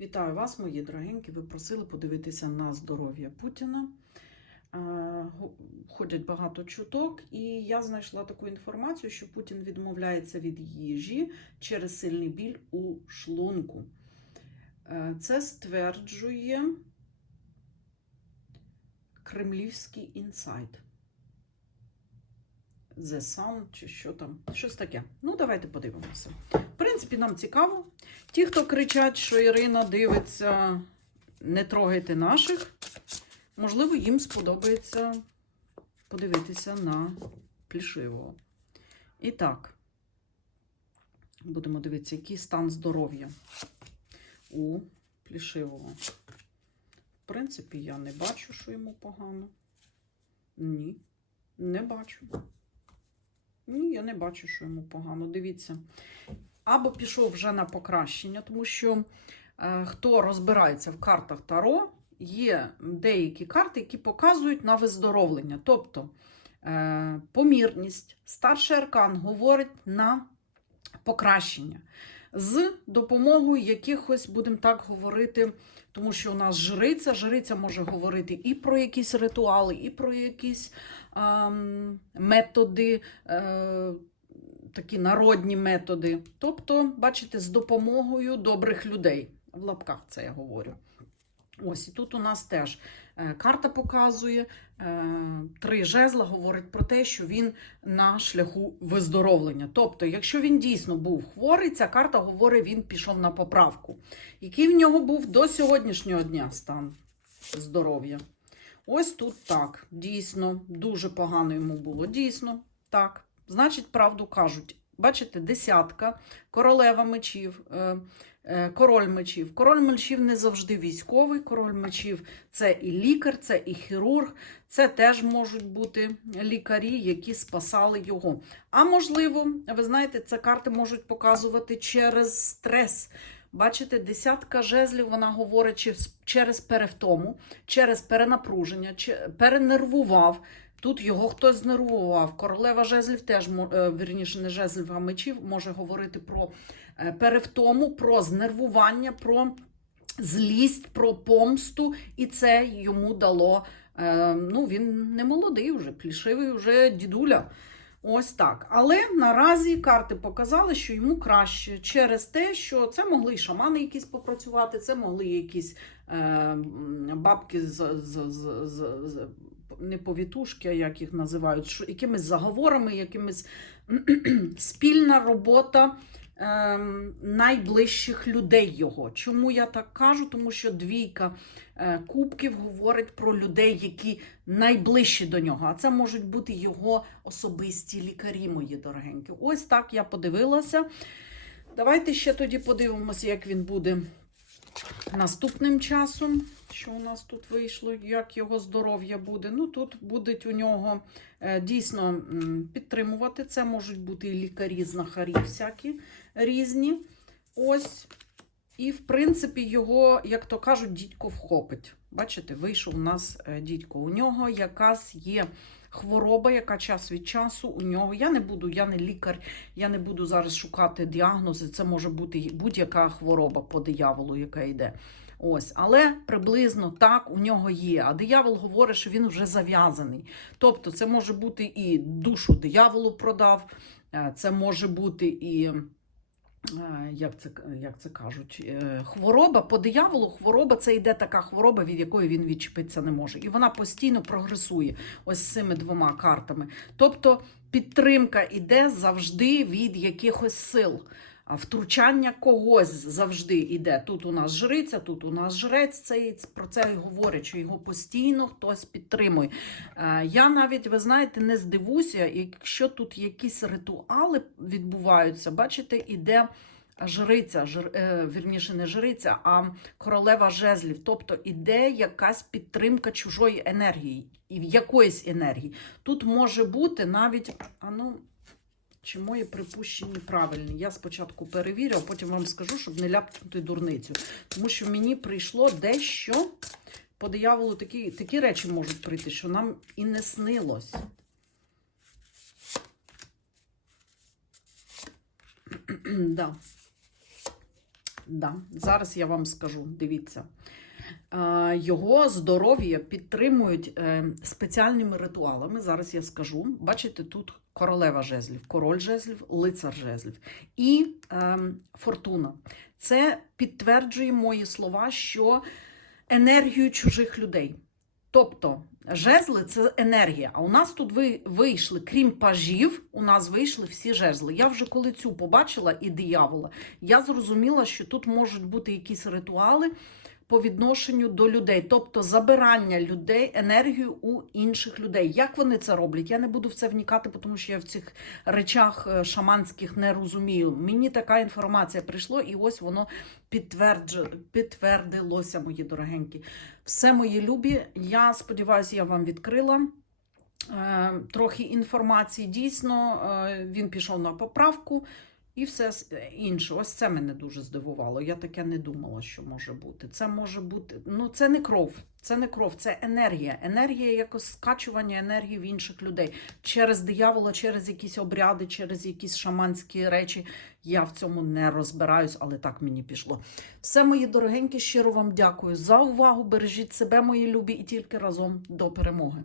Вітаю вас, мої дорогенькі. Ви просили подивитися на здоров'я Путіна. Ходять багато чуток, і я знайшла таку інформацію, що Путін відмовляється від їжі через сильний біль у шлунку. Е, Це стверджує Кремлівський інсайт. The Sun чи що там, щось таке. Ну, давайте подивимося. В принципі, нам цікаво. Ті, хто кричать, що Ірина дивиться, не трогайте наших, можливо, їм сподобається подивитися на Плішивого. І так, будемо дивитися, який стан здоров'я у Плішивого. В принципі, я не бачу, що йому погано. Ні, не бачу. Ні, я не бачу, що йому погано. Дивіться. Або пішов вже на покращення, тому що е, хто розбирається в картах Таро, є деякі карти, які показують на виздоровлення. Тобто е, помірність, старший аркан говорить на покращення. З допомогою якихось, будемо так говорити, тому що у нас жриця, жриця може говорити і про якісь ритуали, і про якісь ем, методи, е, такі народні методи. Тобто, бачите, з допомогою добрих людей. В лапках це я говорю. Ось, і тут у нас теж е, карта показує, е, три жезла говорить про те, що він на шляху виздоровлення. Тобто, якщо він дійсно був хворий, ця карта говорить, він пішов на поправку. Який в нього був до сьогоднішнього дня стан здоров'я? Ось тут так, дійсно, дуже погано йому було. Дійсно, так. Значить, правду кажуть. Бачите, десятка, королева мечів, е, е, король мечів. Король мечів не завжди військовий, король мечів це і лікар, це і хірург, це теж можуть бути лікарі, які спасали його. А можливо, ви знаєте, це карти можуть показувати через стрес. Бачите, десятка жезлів вона говорить через- перевтому, через перенапруження, перенервував. Тут його хтось знервував. Королева жезлів теж е, вірніше, не жезлів, а мечів може говорити про е, перевтому, про знервування, про злість, про помсту, і це йому дало. е, Ну, він не молодий вже, плішивий вже дідуля. Ось так. Але наразі карти показали, що йому краще через те, що це могли і шамани якісь попрацювати, це могли якісь е, бабки з, з, з, з не повітушки, а як їх називають, що, якимись заговорами, якимись спільна робота ем, найближчих людей його. Чому я так кажу? Тому що двійка е, кубків говорить про людей, які найближчі до нього. А це можуть бути його особисті лікарі, мої дорогенькі. Ось так я подивилася. Давайте ще тоді подивимося, як він буде наступним часом. Що у нас тут вийшло, як його здоров'я буде. Ну, тут будуть у нього е, дійсно підтримувати. Це можуть бути і лікарі, знахарі всякі різні. Ось. І, в принципі, його, як то кажуть, дідько вхопить. Бачите, вийшов у нас е, дідько. У нього якась є хвороба, яка час від часу у нього. Я не буду, я не лікар, я не буду зараз шукати діагнози. Це може бути будь-яка хвороба по дияволу, яка йде. Ось, але приблизно так у нього є. А диявол говорить, що він вже зав'язаний. Тобто, це може бути і душу дияволу продав, е, це може бути і. Е, Як це, як це кажуть, е, хвороба по дияволу, хвороба це йде така хвороба, від якої він відчепитися не може. І вона постійно прогресує ось з цими двома картами. Тобто підтримка йде завжди від якихось сил. Втручання когось завжди йде. Тут у нас жриця, тут у нас жрець. Це, про це і говорять, що його постійно хтось підтримує. Е, Я навіть, ви знаєте, не здивуся, якщо тут якісь ритуали відбуваються, бачите, іде жриця, жр, е, вірніше, не жриця, а королева жезлів. Тобто іде якась підтримка чужої енергії, і якоїсь енергії. Тут може бути навіть, а ну, чи мої припущення правильні. Я спочатку перевірю, а потім вам скажу, щоб не ляпнути дурницю. Тому що мені прийшло дещо по дияволу такі, такі речі можуть прийти, що нам і не снилось. да. Да. Зараз я вам скажу, дивіться. Е, Його здоров'я підтримують е, спеціальними ритуалами. Зараз я скажу. Бачите, тут королева жезлів, король жезлів, лицар жезлів і е, фортуна. Це підтверджує мої слова, що енергію чужих людей. Тобто, жезли це енергія. А у нас тут ви вийшли, крім пажів, у нас вийшли всі жезли. Я вже коли цю побачила і диявола, я зрозуміла, що тут можуть бути якісь ритуали по відношенню до людей, тобто забирання людей, енергію у інших людей. Як вони це роблять? Я не буду в це вникати, тому що я в цих речах е, шаманських не розумію. Мені така інформація прийшла, і ось воно підтвердилося, мої дорогенькі. Все мої любі. Я сподіваюся, я вам відкрила. е, Трохи інформації дійсно е, він пішов на поправку і все інше. Ось це мене дуже здивувало. Я таке не думала, що може бути. Це може бути. Ну, це не кров, це не кров, це енергія. Енергія якось скачування енергії в інших людей через диявола, через якісь обряди, через якісь шаманські речі. Я в цьому не розбираюсь, але так мені пішло. Все, мої дорогенькі, щиро вам дякую за увагу. Бережіть себе, мої любі, і тільки разом до перемоги.